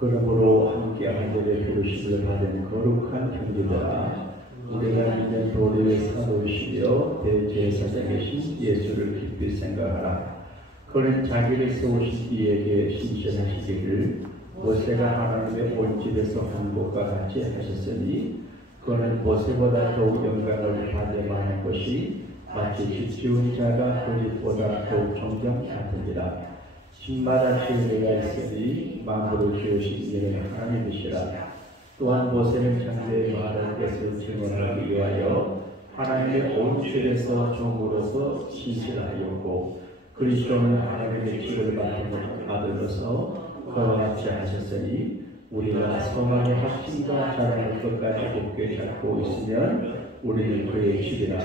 그러므로 함께 하늘의 부르심을 받은 거룩한 형제들아, 우리가 믿는 도리의 사도이시며 대제사장이신 예수를 깊이 생각하라. 그는 자기를 세우신 이에게 신실하시기를 모세가 하나님의 본질에서 한 것과 같이 하셨으니, 그는 모세보다 더욱 영광을 받을 만한 것이 마치 지은 자가 그 집보다 더욱 정정 같으니라. 집마다 지은 이가 있으니 만물을 지으신 이는 하나님이시라. 또한 모세는 장래의 말할 것을 증언하기 위하여 하나님의 온실에서 종으로서 신실하였고, 그리스도는 하나님의 지를 받은 아들로서 그와 같이 하셨으니, 우리가 성령의 확신과 자랑을 끝까지 굳게 잡고 있으면 우리는 그의 집이라.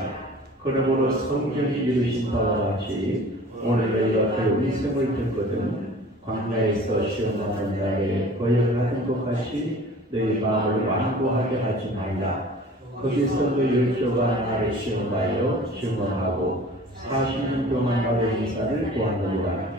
그러므로 성경이 이루신 바와 같이 오늘 너희가 그 음성을 듣거든 광야에서 시험하는 날에 거역하는 것 같이 너희 마음을 완고하게 하지 말라. 거기서 너희 열조가 나를 시험하여 증언하고 40년 동안 나의 인사를 구하느니라.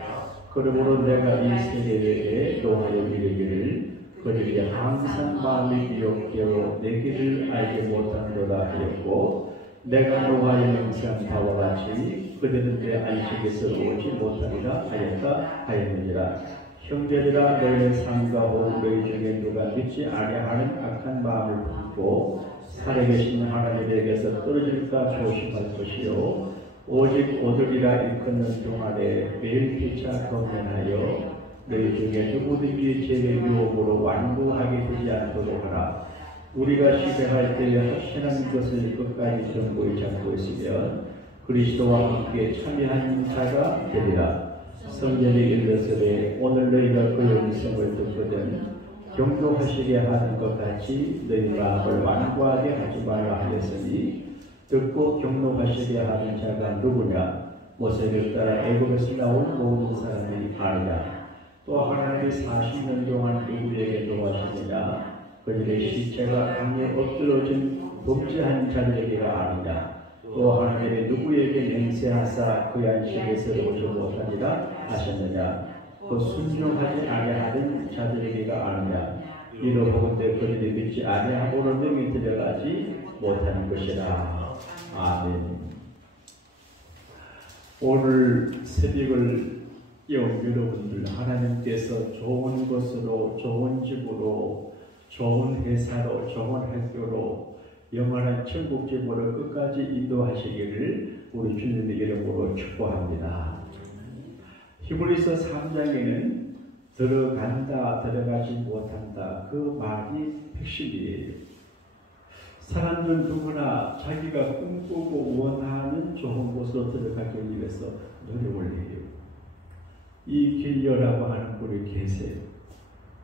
그러므로 내가 이 세대에게 너희를 이르기를 그들이 항상 마음이 비옥되어 내 길을 알지 못하노라 하였고, 내가 너와 영상한 바와 같이 그들은 내 안식에서 오지 못하리라 하였다 하였느니라. 형제들아, 너희의 삶과 후 너희 중에 누가 믿지 아니하는 악한 마음을 품고 살아계신 하나님에게서 떨어질까 조심할 것이요, 오직 오늘이라 일컫는 동안에 매일 피차 검문하여 너희 중에 누구든지 죄의 유혹으로 완고하게 되지 않도록 하라. 우리가 시대할 때에 확신한 것을 끝까지 견고히 잡고 있으면 그리스도와 함께 참여한 자가 되리라. 성경이 일렀으되 오늘 너희가 그의 음성을 듣거든 경고하시게 하는 것 같이 너희 마음을 완고하게 하지 말라 하였으니, 듣고 경고하시게 하는 자가 누구냐? 모세를 따라 애굽에서 나온 모든 사람이 아니냐? 또 하나님이 40년 동안 누구에게 노하시느냐? 그들의 시체가 강에 엎드러진 범죄한 자들에게가 아니냐? 또 하나님이 누구에게 맹세하사 그 안식에서 오지 못하리라 하셨느냐? 또 순종하지 아니하는 자들에게가 아니냐? 이로보건대 그들이 믿지 아니하고는 명이 들어가지 못하는 것이라. 아멘. 오늘 새벽을 여러분들, 하나님께서 좋은 곳으로, 좋은 집으로, 좋은 회사로, 좋은 학교로, 영원한 천국집으로 끝까지 인도하시기를 우리 주님의 이름으로 축복합니다. 히브리서 3장에는 들어간다, 들어가지 못한다, 그 말이 핵심이에요. 사람들 누구나 자기가 꿈꾸고 원하는 좋은 곳으로 들어가기 위해서 노력을 해요. 이 길려라고 하는 분이 계세요.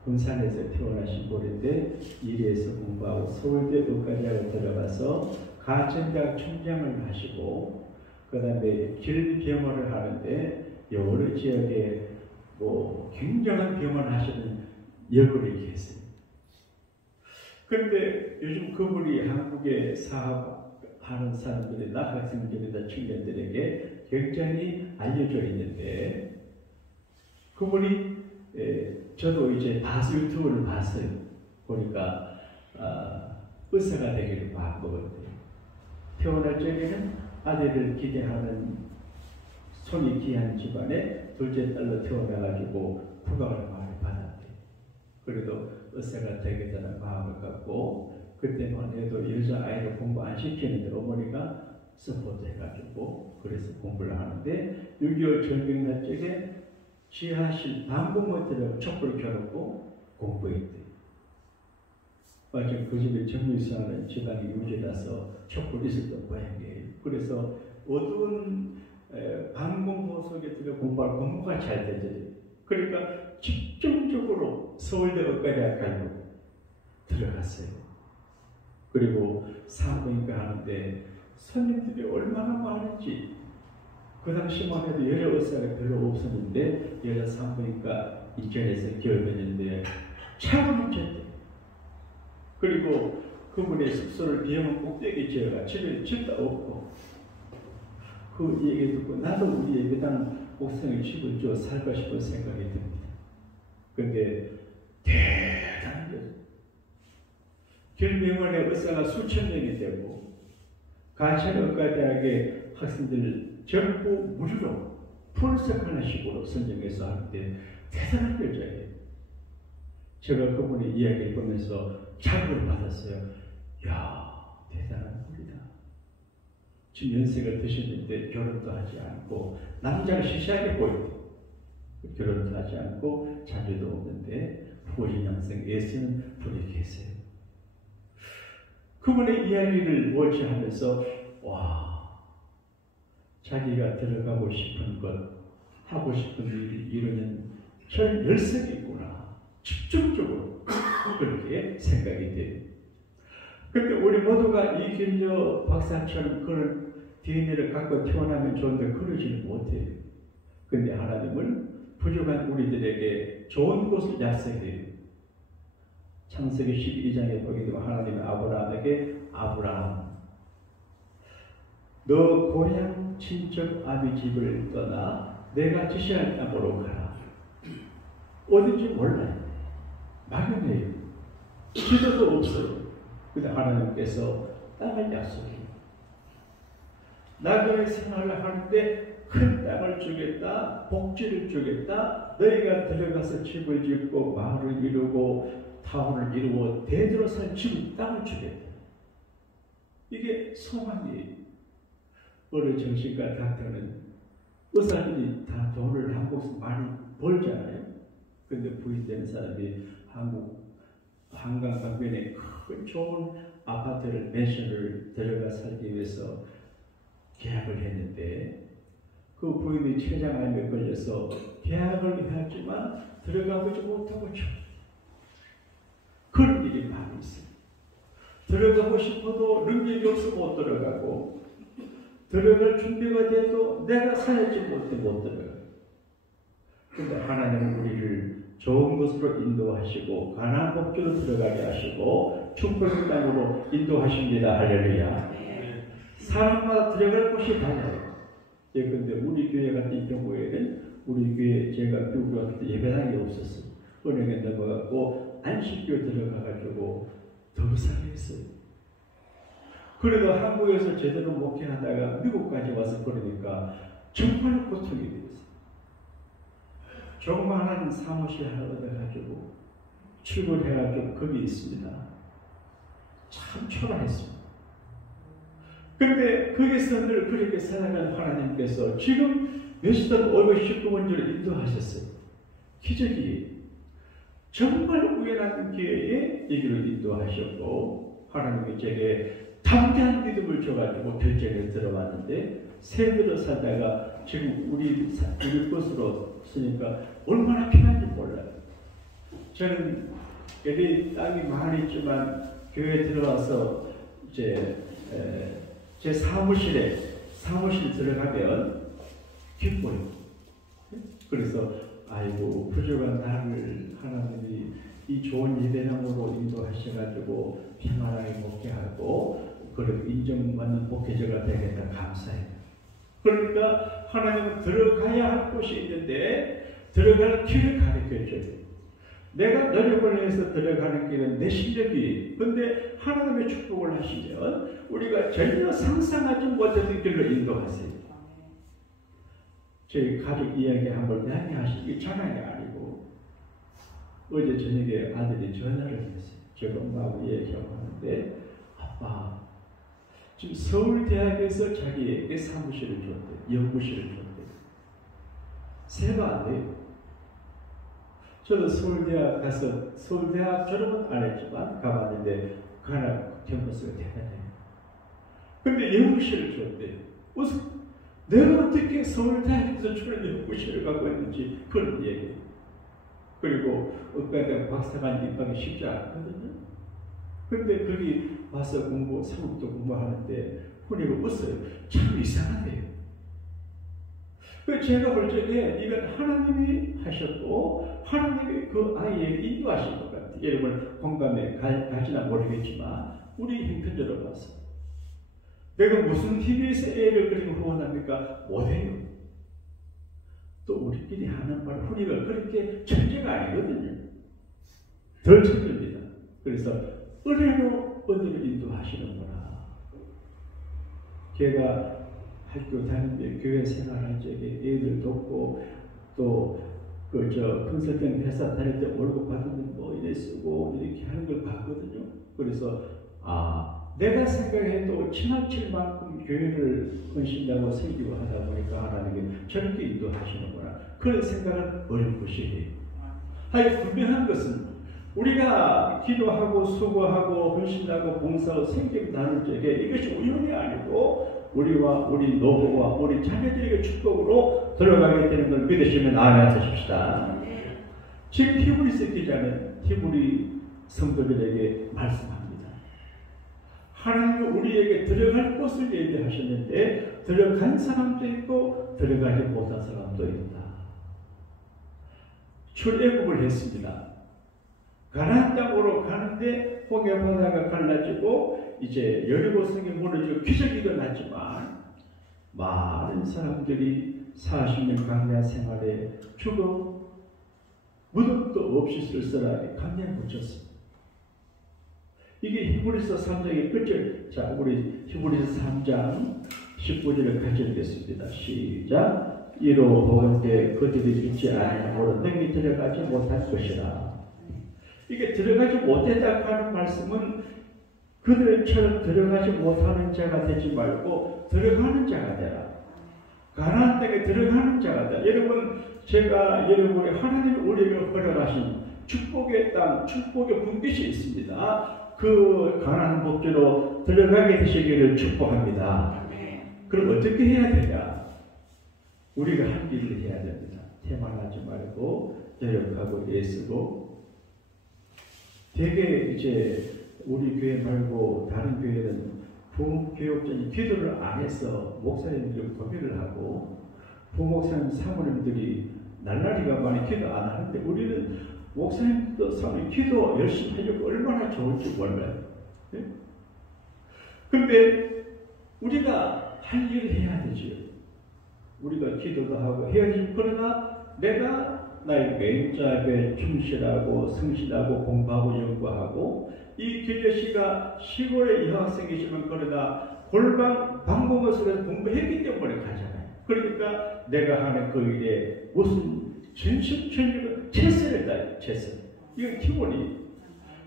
군산에서 태어나신 분인데 일에서 공부하고 서울대 의과대학을 들어가서 가천대학 총장을 하시고, 그 다음에 길병원을 하는데 여러 지역에 굉장한 병원을 하시는 여군이 계세요. 그런데 요즘 그분이 한국에 사업하는 사람들이나 학생들이나 청년들에게 굉장히 알려져 있는데, 그분이 저도 이제 유튜브를 봤어요. 보니까 의사가 되기를 마음먹었대요. 태어날 적에는 아들을 기대하는 손이 귀한 집안에 둘째 딸로 태어나가지고 부각을 많이 받았대요. 그래도 의사가 되겠다는 마음을 갖고, 그때만 해도 여자아이를 공부 안 시키는데 어머니가 서포트 해가지고 그래서 공부를 하는데, 6.25 전쟁날 적에 지하실 방공호에 들어가 촛불을 켜놓고 공부했대요. 마침 그 집에 정유사는 집안이 유지라서 촛불이 있었던 모양이에요. 그래서 어두운 방공호 속에 들어 공부가 잘 되더래요. 그러니까 집중적으로 서울대 의과대학교로 들어갔어요. 그리고 산부인과 하는데 손님들이 얼마나 많은지, 그 당시만 해도 여자 의사가 별로 없었는데 여자 산부인과 인천에서 기업했는데 차가 넘쳤대. 그리고 그분의 숙소를 비용은 꼭대기 지어가 집도 없고, 그 얘기 듣고 나도 우리 예배당 옥상에 집을 줘 살고 싶은 생각이 듭니다. 근데 대단한 거죠. 결명원의 의사가 수천 명이 되고 가천의과대학의 학생들 전부 무료로 풀스칼라식으로 선정해서 하는데 대단한 결정이에요. 제가 그분의 이야기를 보면서 자극을 받았어요. 이야, 대단한 분이다. 지금 연세가 드셨는데 결혼도 하지 않고, 남자가 시시하게 보이고 결혼도 하지 않고 자녀도 없는데 부모님 양성 애쓰는 분이 계세요. 그분의 이야기를 워치하면서 와, 자기가 들어가고 싶은 것, 하고 싶은 일이 이루는 전 열성이 있구나, 집중적으로 그렇게 생각이 돼요. 그런데 우리 모두가 이길려 박사처럼 그런 DNA를 갖고 태어나면 좋은데 그러지는 못해요. 근데 하나님은 부족한 우리들에게 좋은 곳을 약속해요. 창세기 12장에 보게 되면 하나님은 아브라함에게, 아브라함, 너 고향 친척 아비 집을 떠나 내가 지시할 땅으로 가라. 어딘지 몰라요. 막연해요. 지도도 없어요. 근데 하나님께서 땅을 약속해요. 나그네 생활을 하는데 큰 땅을 주겠다, 복지를 주겠다, 너희가 들어가서 집을 짓고 마을을 이루고 타운을 이루고 대대로 살 집을, 땅을 주겠다. 이게 소망이에요. 어느 정신과 닥터는 의사들이 다 돈을 한국에서 많이 벌잖아요. 근데 부인되는 사람이 한국 한강 강변에 큰 좋은 아파트를, 맨션을 들어가 살기 위해서 계약을 했는데 그 부인이 췌장암에 걸려서 계약을 했지만 들어가보지 못하고 그런 일이 많이 있어요. 들어가고 싶어도 능력이 없어 못 들어가고, 들어갈 준비가 돼도 내가 살지 못해 못 들어가요. 그런데 하나님은 우리를 좋은 곳으로 인도하시고 가나안 복지로 들어가게 하시고 축복의 땅으로 인도하십니다. 할렐루야. 사람마다 들어갈 곳이 달라요. 그런데 우리 교회 같은 경우에는, 우리 교회 제가 교회 갔을 때 예배당이 없었어요. 은행에 넘어갔고 안식교에 들어가가지고 더 상했어요. 그래도 한국에서 제대로 목회하다가 미국까지 와서 그러니까 정말 고통이 되었어요. 조그마한 사무실 하나 얻어가지고 출근해가지고 거기 있습니다. 참 초라했습니다. 근데 거기서 늘 그렇게 살아가는 하나님께서 지금 몇시던 519번째로 인도하셨어요. 기적이 정말 우연한 기회에 이 길을 인도하셨고, 하나님이 제게 담대한 믿음을 줘가지고 결정에 들어왔는데, 새들어 살다가 지금 우리 것으로 쓰니까 얼마나 편한지 몰라요. 저는 여기 땅이 많이 있지만 교회에 들어와서 이제 제 사무실 들어가면 기뻐요. 그래서 아이고, 부족한 나를 하나님이 이 좋은 예배당으로 인도하셔가지고 평안하게 목회하고 그리고 인정받는 목회자가 되겠다, 감사해요. 그러니까 하나님은 들어가야 할 곳이 있는데 들어가는 길을 가르쳐줘요. 내가 노력을 해서 들어가는 길은 내 실력이, 근데 하나님의 축복을 하시면 우리가 전혀 상상하지 못했던 길로 인도하세요. 저희 가족 이야기 한번 이야기하시기 자랑이 아니고, 어제 저녁에 아들이 전화를 했어요. 제가 엄마하고 얘기하고 하는데, 아빠, 지금 서울대학에서 자기에게 사무실을 줬대, 연구실을 줬대. 세가 안 돼요. 저도 서울대학 가서, 서울대학 졸업은 안 했지만 가봤는데 가나 캠퍼스가 대단해요. 근데 연구실을 줬대. 무슨 내가 어떻게 서울대학에서 저런 연구실을 갖고 있는지 그런 얘기. 그리고 의과대학 박사관 입학이 쉽지 않거든요. 근데 거기 와서 사국도 공부하는데 혼이가 웃어요. 참 이상하네요. 제가 볼 적에 이건 하나님이 하셨고 하나님이 그 아이에게 인도하신 것 같아요. 여러분 공감에 가지나 모르겠지만 우리 형편적으로 봐서 내가 무슨 TV에서 애를 그리고 후원합니까? 못해요. 또 우리끼리 하는 말 훈이가 그렇게 천재가 아니거든요. 덜 천재입니다. 그래서 은혜로 어디를 인도하시는구나. 제가 학교 다니며 교회 생활할 적에 애들 돕고 또 컨설팅 회사 다닐 때 월급 받으면 뭐 이래 쓰고 이렇게 하는 걸 봤거든요. 그래서 내가 생각해도 지나칠만큼 교회를 헌신하고 섬기고 하다 보니까 하나님이 저렇게 인도하시는구나. 그런 생각은 어렴풋이 해요. 분명한 것은 우리가 기도하고 수고하고 헌신하고 봉사하고 생기고 나눌 적에 이것이 우연이 아니고 우리와 우리 노부와 우리 자녀들에게 축복으로 들어가게 되는 걸 믿으시면 아멘 하십시다. 지금 히브리서 기자는 히브리 성도들에게 말씀합니다. 하나님은 우리에게 들어갈 곳을 예비하셨는데 들어간 사람도 있고 들어가지 못한 사람도 있다. 출애굽을 했습니다. 가나안 땅으로 가는데 홍해 바다가 갈라지고 이제 여리고성이 무너지고 기적이 일어났지만 많은 사람들이 40년 광야 생활에 죽어 무덤도 없이 쓸쓸하게 광야에 묻혔습니다. 이게 히브리서 3장의 끝절. 자, 우리 히브리서 3장 19절을 같이 읽겠습니다. 시작. 이로 보건대 그들이 믿지 아니하므로 능히 들어가지 못할 것이라. 이게 들어가지 못했다고 하는 말씀은 그들처럼 들어가지 못하는 자가 되지 말고 들어가는 자가 되라. 가나안 땅에 들어가는 자가 되라. 여러분, 제가 여러분이 하나님이 우리에게 허락하신 축복의 땅, 축복의 분깃이 있습니다. 그 가나안 복지로 들어가게 되시기를 축복합니다. 그럼 어떻게 해야 되냐? 우리가 할 일을 해야 됩니다. 태만하지 말고 노력하고 애쓰고. 되게 이제 우리 교회 말고 다른 교회는 부교육자님 기도를 안 해서 목사님들 고민을 하고 부목사님 사모님들이 날라리가 많이 기도 안 하는데 우리는 목사님도 사모님 기도 열심히 하려고 얼마나 좋을지 몰라요. 네? 근데 우리가 할 일을 해야 되죠. 우리가 기도도 하고 해야지. 그러나 내가 나의 메인잡에 충실하고 성실하고 공부하고 연구하고 이 길려씨가 시골의 여학생이지만 그러나 골방 방공업소에서 공부했기 때문에 가잖아요. 그러니까 내가 하는 그 일에 무슨 전심전력을 최선을 다해요. 최선. 이건 기본이.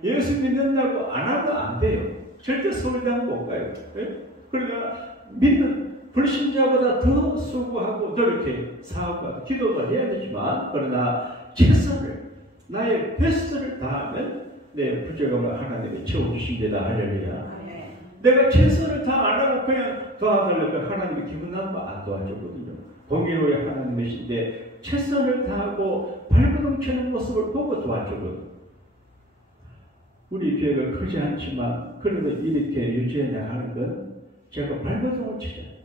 예수 믿는다고 안 하면 안 돼요. 절대 서울대학 못 가요. 네? 그러니까 믿는 불신자보다 더 수고하고 노력해 사업하고 기도도 해야 되지만 그러나 최선을 나의 베스트를 다하면 내 부족함을 하나님이 채워주십니다. 할렐루야. 내가 최선을 다 안 하고 그냥 도와달라고 하나님이 기분 나쁘면 안 도와주거든요. 공의로의 하나님이신데 최선을 다하고 발버둥 치는 모습을 보고 도와주거든요. 우리 교회가 크지 않지만 그래도 이렇게 유지해 나가는 건 제가 발버둥을 치잖아요.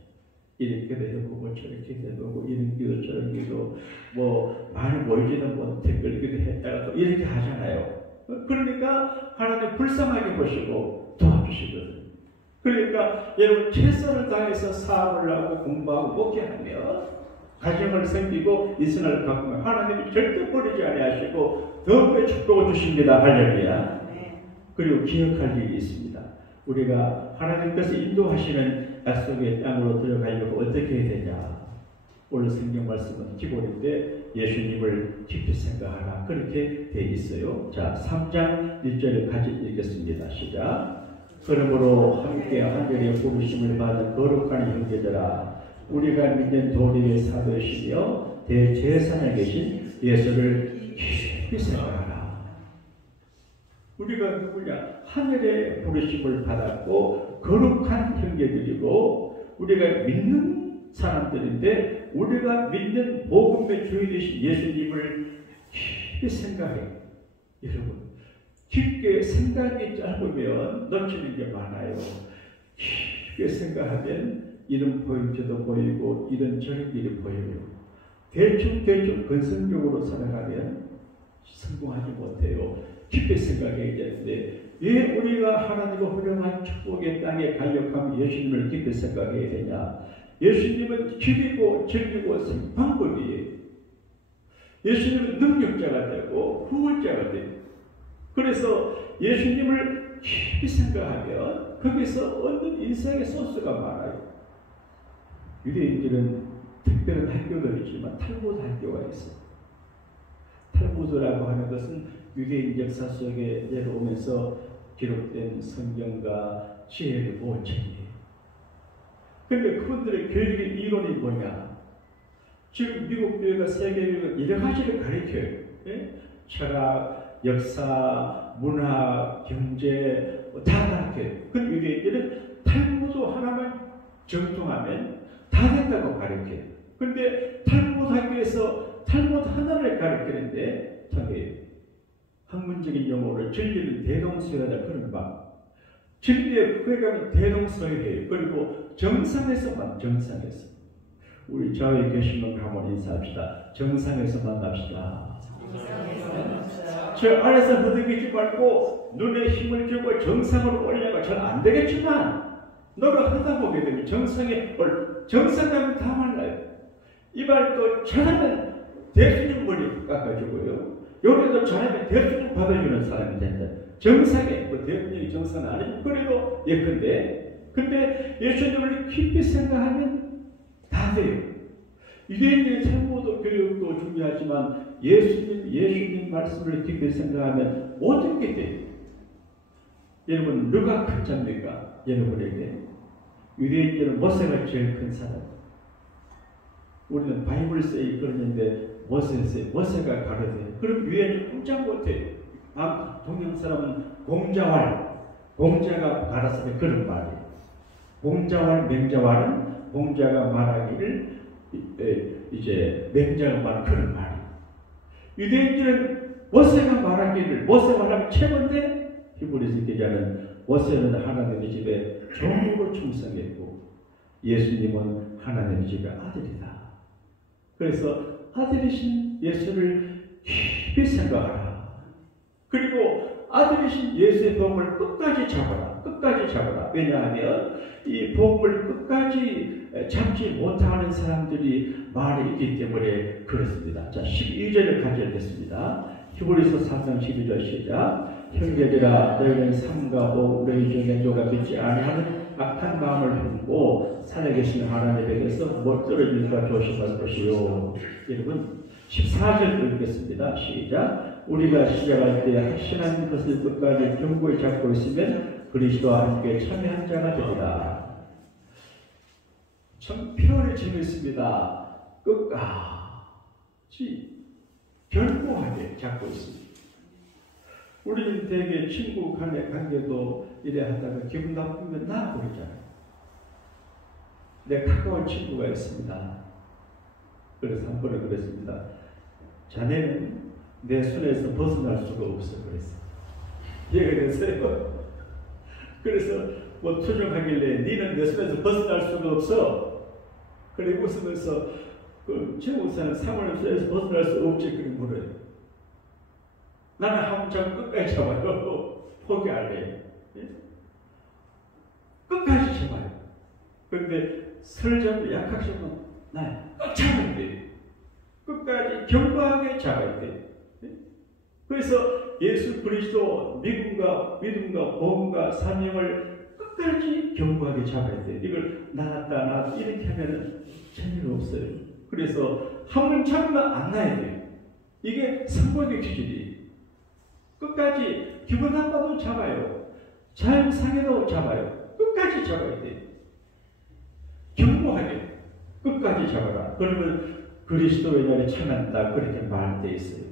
이렇게도 해보고 저렇게도 해보고 이런 기도 저런 기도 뭐 많이 모이지는 뭐 댓글 기도 했다가 또 이렇게 하잖아요. 그러니까 하나님 불쌍하게 보시고 도와주시거든요. 그러니까 여러분 최선을 다해서 사업을 하고 공부하고 목회하며 가정을 섬기고 이선을 가꾸면 하나님이 절대 버리지 아니하시고 더욱더 축복을 주십니다. 할렐루야. 그리고 기억할 일이 있습니다. 우리가 하나님께서 인도하시는 약속의 땅으로 들어가려고 어떻게 해야 되냐. 오늘 성경 말씀은 기본인데 예수님을 깊이 생각하라. 그렇게 되어 있어요. 자, 3장 1절을 같이 읽겠습니다. 시작. 그러므로 함께 하늘의 부르심을 받은 거룩한 형제들아, 우리가 믿는 도리의 사도이시며 대제사장에 계신 예수를 깊이 생각하라. 우리가 누구냐? 하늘의 부르심을 받았고 거룩한 형제들이고 우리가 믿는 사람들인데 우리가 믿는 복음의 주인이신 예수님을 깊이 생각해. 여러분, 깊게 생각이 짧으면 놓치는 게 많아요. 깊게 생각하면 이런 포인트도 보이고 이런저런 일이 보여요. 대충 건성적으로 살아가면 성공하지 못해요. 깊게 생각해야 되는데 왜 우리가 하나님의 훌륭한 축복의 땅에 가려면 예수님을 깊게 생각해야 되냐? 예수님은 길이고 진리고 방법이에요. 예수님은 능력자가 되고 구원자가 돼요. 그래서 예수님을 깊이 생각하면 거기서 얻는 인생의 소스가 많아요. 유대인들은 특별한 학교들이지만 탈무드 학교가 있어요. 탈무드라고 하는 것은 유대인 역사 속에 내려오면서 기록된 성경과 지혜를 모은 책이에요. 그런데 그분들의 교육의 이론이 뭐냐? 지금 미국 교회가 세계 교회가 여러 가지를 가르쳐요. 예? 철학, 역사, 문화, 경제 다 가르쳐요. 그 유대인들은 탈무드 하나만 정통하면 다 된다고 가르쳐요. 그런데 탈무드 학교에서 탈무드 하나를 가르치는데 자기 학문적인 용어를 진리는 대동소이하다 그런 말. 진리의 그에가는 대동소이해요. 그리고 정상에서만 정상에서. 우리 좌우에 계신 분 한번 인사합시다. 정상에서 만납시다. 저 아래서 허덕이지 말고 눈에 힘을 주고 정상으로 올려가 잘 안 되겠지만 노력하다 보게 되면 정상에 정상 가면 다 말라요. 이 말도 잘하면 대수님 머리 깎아주고요. 요리도 잘하면 대수님 받아주는 사람이 된다. 정상에 뭐 대수님이 정상은 아니고 그래도 예컨대 근데 예수님을 깊이 생각하면 다 돼요. 유대인의 탈무드 교육도 중요하지만 예수님 말씀을 깊이 생각하면 모든 게 돼요. 여러분 누가 큰 자입니까? 여러분에게 유대인들은 모세가 제일 큰 사람. 우리는 바이블서에 이끌었는데 모세가 가르쳐요. 그럼 유대인이 꼼짝 못해요. 동양 사람은 공자가 가르쳐서 그런 말이에요. 공자왈 맹자왈은 공자가 말하기를 이제 맹자가 말하는 그런 말이에요. 유대인들은 모세가 말하면 최고인데 히브리서 기자는 모세는 하나님의 집에 종으로 충성했고 예수님은 하나님의 집의 아들이다. 그래서 아들이신 예수를 깊이 생각하라. 그리고 아들이신 예수의 복음을 끝까지 잡아라. 왜냐하면 이 복음을 끝까지 잡지 못하는 사람들이 많이 있기 때문에 그렇습니다. 자, 12절을 가져오겠습니다. 히브리서 4장 12절 시작. 형제들아 너희는 삼가 오 너희 중에 누가 믿지 아니하는 악한 마음을 품고 살아계신 하나님에게서 못 떨어질까 조심할 것이요. 여러분 14절 읽겠습니다. 시작. 우리가 시작할 때 확신한 것을 끝까지 견고히 잡고 있으면 그리스도와 함께 참여한 자가 되리라. 참 표현이 재밌습니다. 끝까지 견고하게 잡고 있습니다. 우리는 되게 친구 관계도 이래 하다가 기분 나쁘면 나아버리잖아요. 내 가까운 친구가 있습니다. 그래서 한 번은 그랬습니다. 자네는 내 손에서 벗어날 수가 없어 그랬어요. 얘가 됐어요. 그래서 뭐 투정하길래 니는 내 손에서 벗어날 수가 없어. 그래 웃으면서 그 최우사는 사모님 손에서 벗어날 수 없지 그런 물어요. 나는 한참 끝까지 잡아요. 포기할래. 예? 끝까지 잡아요. 그런데 설잡고 약하시면 꼭 잡아야 돼. 끝까지 견고하게 잡아야 돼. 예? 그래서 예수 그리스도 믿음과 복음과 사명을 끝까지 견고하게 잡아야 돼. 이걸 나갔다 이렇게 하면 재미가 없어요. 그래서 한 번 잡으면 안 나야 돼요. 이게 성공의 기질이에요. 끝까지 기분 나빠도 잡아요. 잘 상해도 잡아요. 끝까지 잡아야 돼. 견고하게 끝까지 잡아라. 그러면 그리스도의 날에 참한다. 그렇게 말돼 있어요.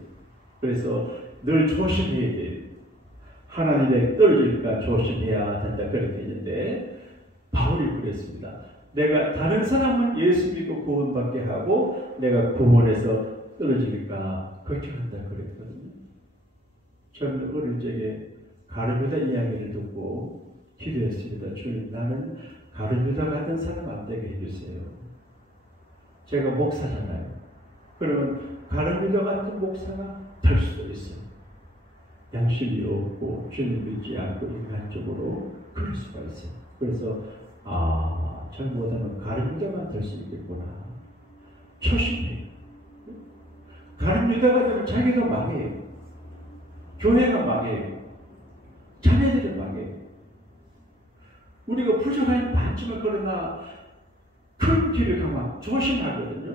그래서 늘 조심해야 돼. 하나님의 떨어질까 조심해야 된다. 그렇게 했는데 바울이 그랬습니다. 내가 다른 사람은 예수 믿고 구원받게 하고 내가 구원에서 떨어질까 걱정한다. 그랬거든요. 저는 어릴 적에 가룟유다 이야기를 듣고 기도했습니다. 주님, 나는 가룟유다 같은 사람 안 되게 해주세요. 제가 목사잖아요. 그러면 가룟유다 같은 목사가 될 수도 있어요. 양심이 없고 주님 믿지 않고 인간적으로 그럴 수가 있어요. 그래서 저보다는 가룟유다만 될 수 있겠구나. 초심해요. 가룟유다가 되면 자기가 망해요. 교회가 망해요. 자녀들이 망해요. 우리가 부족한 많지만 그러나 큰 길을 가면 조심하거든요.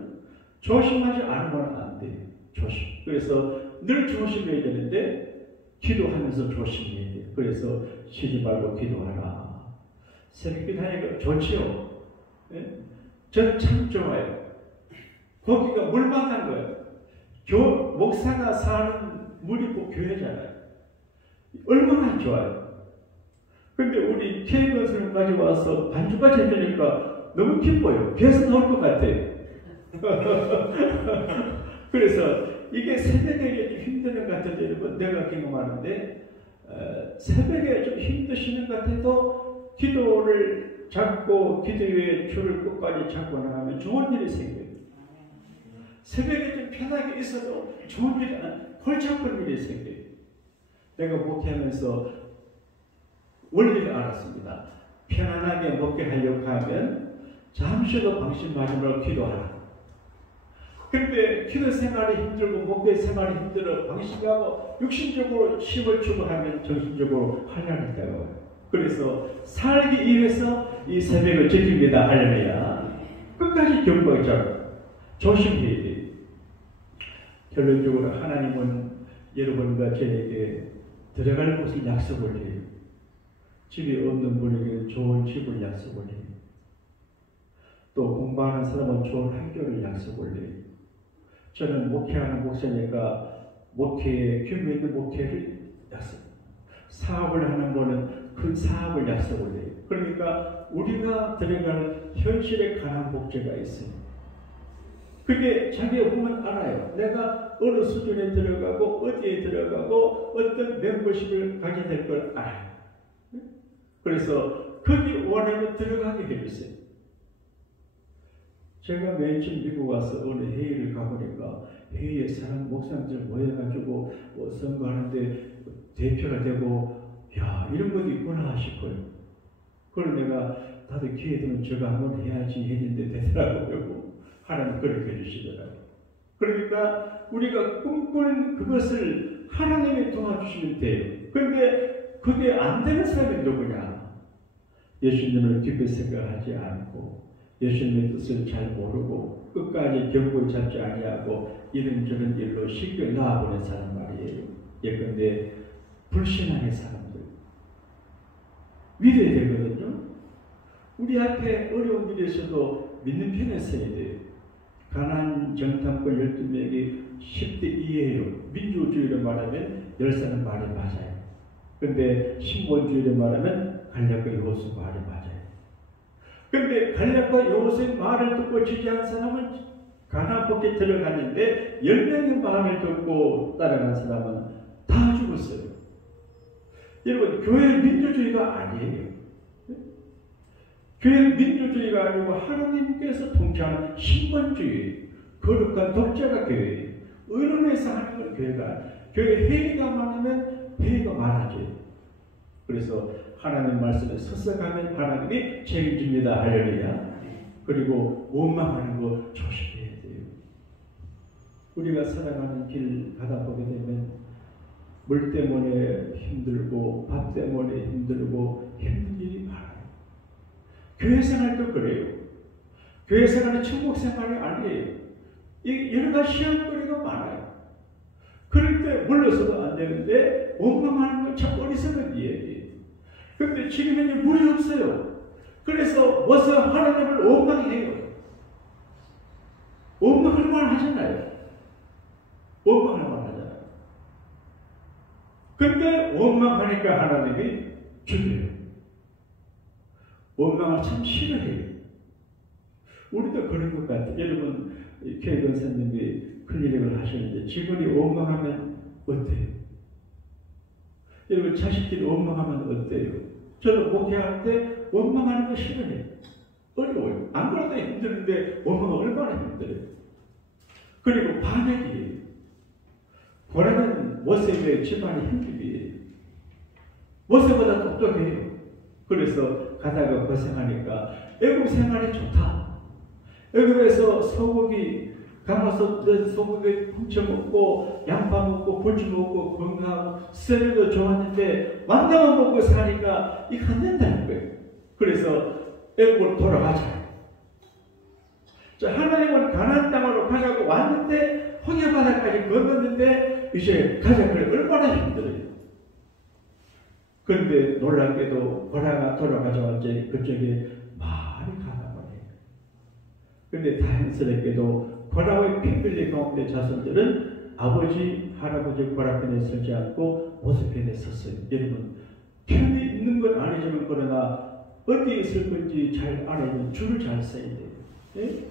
조심하지 않으면 안 돼요. 조심. 그래서 늘 조심해야 되는데 기도하면서 조심해야 돼요. 그래서 쉬지 말고 기도하라. 새벽 기도하니까 좋지요. 예? 저는 참 좋아요. 거기가 물만한 거예요. 목사가 사는 물이 꼭 교회잖아요. 얼마나 좋아요. 근데 우리 K건설까지 와서 반주까지 해주니까 너무 기뻐요. 배에서 나올 것 같아요. 그래서 이게 새벽에 좀 힘드는 것 같은데, 여러분, 내가 경험하는데, 새벽에 좀 힘드시는 것 같아도 기도를 잡고 기도의 줄을 끝까지 잡고 나가면 좋은 일이 생겨요. 새벽에 좀 편하게 있어도 좋은 일이, 골잡은 일이 생겨요. 내가 목회하면서 원리를 알았습니다. 편안하게 목회하려고 하면 잠시도 방심하지 말고 기도하라. 근데 기도 생활이 힘들고 목회 생활이 힘들어 방심하고 육신적으로 힘을 주고 하면 정신적으로 활력했다고. 그래서 살기 위해서 이 새벽을 지킵니다. 할렐루야. 끝까지 경고했잖아요. 조심해야 돼요. 결론적으로 하나님은 여러분과 저에게 들어갈 곳을 약속을 해요. 집이 없는 분에게 좋은 집을 약속을 해요. 또 공부하는 사람은 좋은 학교를 약속을 해요. 저는 목회하는 목사니까 목회의 규모 있는 목회를 약속해요. 사업을 하는 거는 큰 사업을 약속을 해요. 그러니까 우리가 들어갈 현실에 관한 목표가 있어요. 그게 자기가 보면 알아요. 내가 어느 수준에 들어가고 어디에 들어가고 어떤 멤버십을 가게 될 걸 알아요. 그래서 거기 원하면 들어가게 해주세요. 제가 맨 처음 미국 와서 어느 회의를 가보니까 회의에 사람 목사님들 모여가지고 선거하는데 대표가 되고 이런 것도 있구나 싶어요. 그걸 내가 다들 기회 되면 저거 한번 해야지 했는데 되더라고요. 하나님 그렇게 해주시더라고요. 그러니까 우리가 꿈꾸는 그것을 하나님이 도와주시면 돼요. 그런데 그게 안 되는 사람이 누구냐? 예수님을 깊이 생각하지 않고 예수님의 뜻을 잘 모르고 끝까지 경고를 잡지 아니하고 이런저런 일로 쉽게 나아보는 사람 말이에요. 예컨대 불신앙의 사람들 믿어야 되거든요. 우리 앞에 어려운 일이 있어도 믿는 편에 서야 돼요. 가나안 정탐꾼 12명이 10대 2예요. 민주주의로 말하면 10사람 말이 맞아요. 근데 신본주의로 말하면 갈렙과 여호수 말이 맞아요. 근데 갈렙과 여호수의 말을 듣고 지지한 사람은 가나안 복지에 들어갔는데 10명의 말을 듣고 따라간 사람은 다 죽었어요. 여러분, 교회 민주주의가 아니에요. 교회 민주주의가 아니고 하나님께서 통치하는 신본주의, 거룩한 독자가 교회예요. 의논해서 하는 건 교회가, 교회 회의가 많으면 회의가 많아져요. 그래서 하나님 말씀에 서서가면 하나님이 책임집니다. 할렐루야. 그리고 원망하는 거 조심해야 돼요. 우리가 살아가는 길 가다 보게 되면 물 때문에 힘들고 밥 때문에 힘들고 힘든 일이 많아요. 교회 생활도 그래요. 교회 생활은 천국 생활이 아니에요. 여러 가지 시험거리가 많아요. 그럴 때 물러서도 안 되는데 원망하는 건 참 어리석은 일이에요. 그런데 지금은 물이 없어요. 그래서 와서 하나님을 원망해요. 원망할 만 하잖아요. 원망할 만 하잖아요. 근데 원망하니까 하나님이 죽여요. 원망을 참 싫어해요. 우리도 그런 것 같아요. 여러분, K건사님이 큰 일을 하시는데 직원이 원망하면 어때요? 여러분 자식들이 원망하면 어때요? 저도 목회할 때 원망하는 거 싫어해요. 어려워요. 안 그래도 힘드는데 원망은 얼마나 힘들어요. 그리고 반역이에요. 고라는 모세의 집안의 힘들이에요. 모세보다 똑똑해요. 그래서 가다가 고생하니까 애국 생활이 좋다. 애국에서 소고기 가마솥 소고기 훔쳐 먹고 양파 먹고 굴주 먹고 건강하고 스테로이드 좋았는데 만나만 먹고 사니까 이거 안 된다는 거예요. 그래서 애국으로 돌아가자. 자, 하나님은 가나안 땅으로 가자고 왔는데 홍해바다까지 건넜는데 이제 가자고 얼마나 힘들어요. 그런데 놀랍게도 고라가 돌아가자마자 그쪽에 많이 가나만 해요. 그런데 다행스럽게도 고라의 팬들리 가운데 자손들은 아버지, 할아버지 고라 편에 서지 않고 모세 편에 섰어요. 여러분, 편이 있는 건 아니지만 그러나 어디에 있을 건지 잘 알아야 줄을 잘 써야 돼요. 예?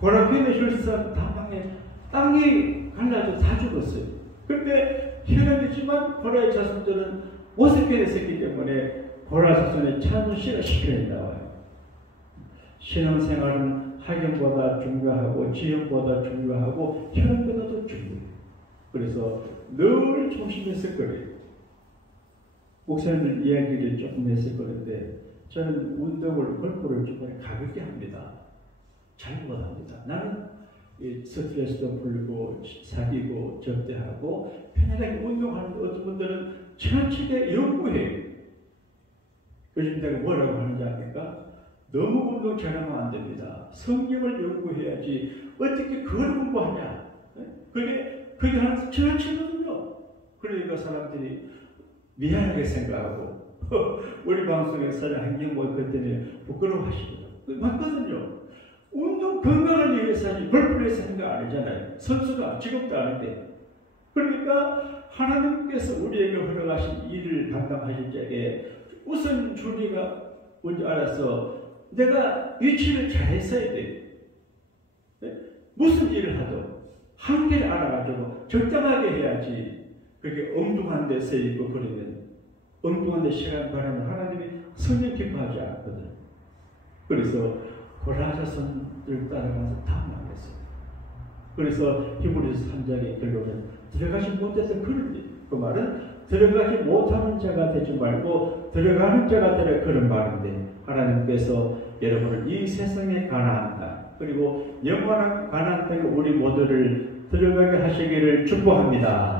고라 편에 줄 사람 다 망해. 땅이 갈라져 다 죽었어요. 그런데 희한하지만 고라의 자손들은 모세 편에 섰기 때문에 고라 자손의 찬송시가 시편에 나와요. 신앙생활은 학연보다 중요하고 지연보다 중요하고 혈연보다도 중요해요. 그래서 늘 조심했을 거예요. 목사님은 이야기를 조금 했을 거는데 저는 운동을 골프를 좀 가볍게 합니다. 잘 못합니다. 나는 스트레스도 풀고 사귀고 접대하고 편안하게 운동하는데 어떤 분들은 지나치게 연구해요. 요즘 내가 뭐라고 하는지 압니까? 너무 운동 잘하면 안 됩니다. 성경을 연구해야지 어떻게 그걸 공부하냐. 그게 하나도 지나치거든요. 그러니까 사람들이 미안하게 생각하고 우리 방송에서 한경모 그 때문에 부끄러워하시거든요. 맞거든요. 운동 건강을 위해서 하지 골프를 위해서 하는 거 아니잖아요. 선수가 지금도 아닌데. 그러니까 하나님께서 우리에게 허락하신 일을 감당하실 적에 우선 준이가 뭔지 알아서 내가 위치를 잘 했어야 돼. 무슨 일을 하든 한계를 알아가지고 적당하게 해야지. 그렇게 엉뚱한 데 서 있고 그러면 엉뚱한 데 시간 바라면 하나님이 성령 기뻐하지 않거든. 그래서 고라 자손들 따라가서 다 망했어요. 그래서 히브리서 3장의 결론은 들어가지 못해서 그런 그 말은 들어가지 못하는 자가 되지 말고 들어가는 자가 되라 그런 말인데 하나님께서 여러분을 이 세상에 가나안 땅 그리고 영원한 가나안 땅에 우리 모두를 들어가게 하시기를 축복합니다.